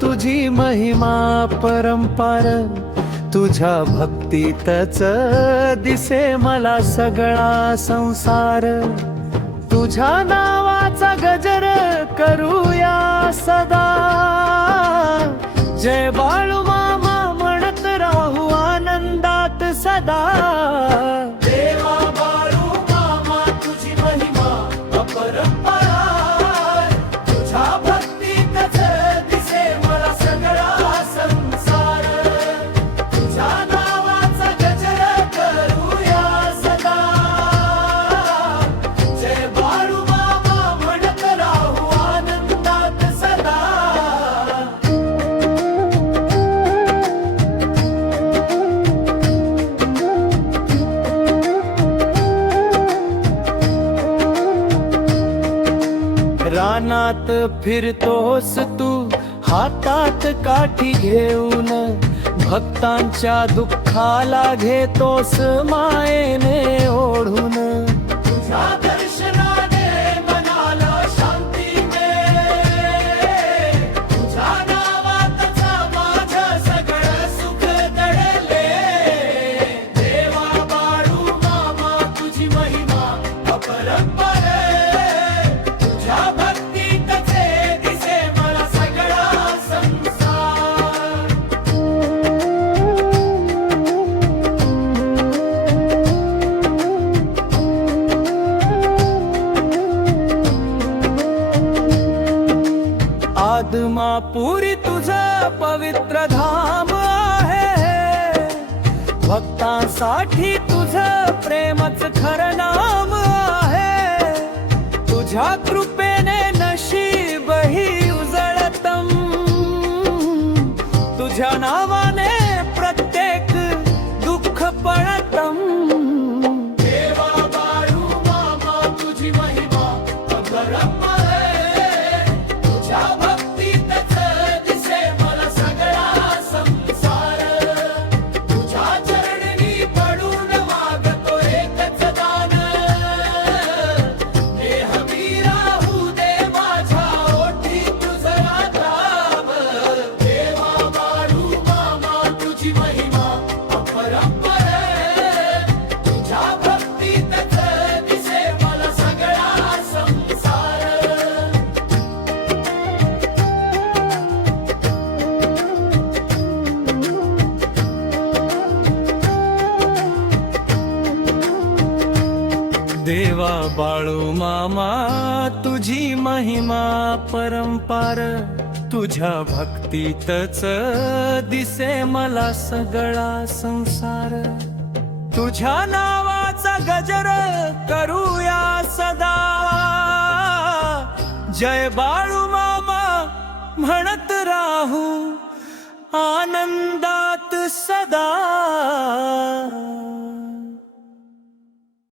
तुझी महिमा परंपार, तुझ्या भक्तीतच दिसे मला सगळा संसार. तुझ्या नावाचा गजर करूया सदा, जय बाळू मामा म्हणत राहू आनंदात सदा. देवा बाळू मामा तुझी महिमा अपरंपार, तुझ्या भक्तीतच दिसे मला सगळा संसार. तुझ्या नावाचा गजर करूया सदा, जय बाळू मामा म्हणत राहू आनंदात सदा. रानात फिरतोस तू हातात काठी घेऊन, भक्तांच्या दुःखाला घेतोस मायेने ओढून. तुझ्या दर्शनाने मनाला शांती मिळे, तुझ्या नावातच माझं सगळं सुख दडले. देवा बाळू मामा तुझी महिमा अपरंपार, आदमापुरी तुझं पवित्र धाम आहे, भक्तांसाठी तुझं प्रेमच खरं नाम आहे. तुझ्या कृपेने नशीबही उजळतम, तुझ्या नावाने प्रत्येक दुःख पळतम. देवा बाळू मामा तुझी महिमा अपरंपार, देवा बाळू मामा तुझी महिमा परंपार, तुझ्या भक्तीतच दिसे मला सगळा संसार. तुझ्या नावाचा गजर करूया सदा, जय बाळू मामा म्हणत राहू आनंदात सदा.